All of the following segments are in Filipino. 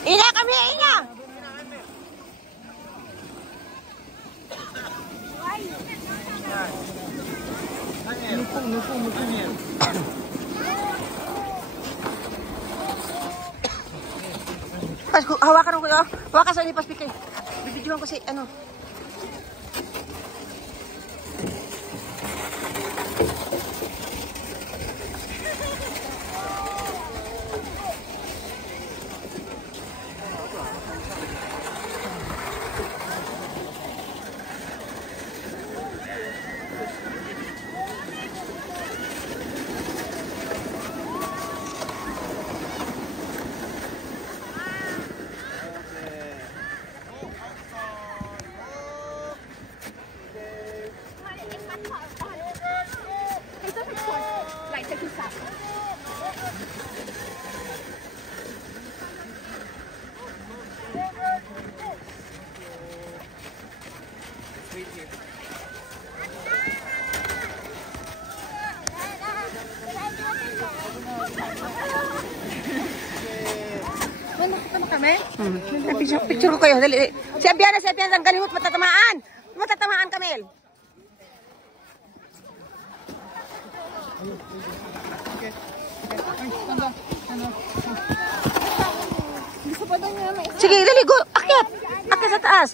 Ina kami, ina! Nukung. Pas, hawakan ko, hawakan sa lipas pikay. Bibidyohan ko si, ano. Picture ko kayo. Dali. Si Abiana, tanggalin mo at matatamaan. Matatamaan, Camille. Sige, dali, go. Akyat. Akyat sa taas.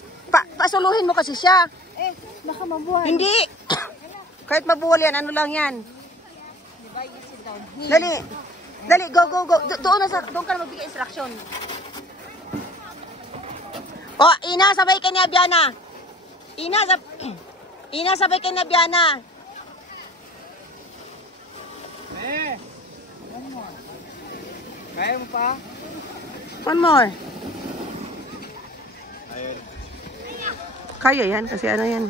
Pasuluhin mo kasi siya. Baka mabuhay. Hindi. Kahit mabuwal yan, ano lang yan. Dali. Dali, go. Doon ka na magbigay instruction. Oh, Ina, sabay kay ni Abiana. Ina, sabay kay ni Abiana. One more. Kaya mo pa? One more. Ayun. Kaya yan, kasi ano yan.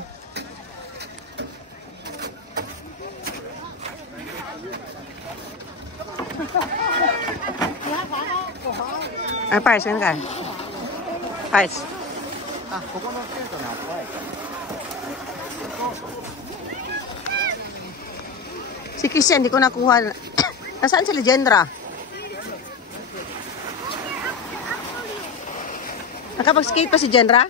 Ay, Pars, yan ka. Pars. Koko noってるとな、怖い。Si Kisha, hindi ko nakuha. Nasaan si Legendra? Nakapag-skate pa si Jendra?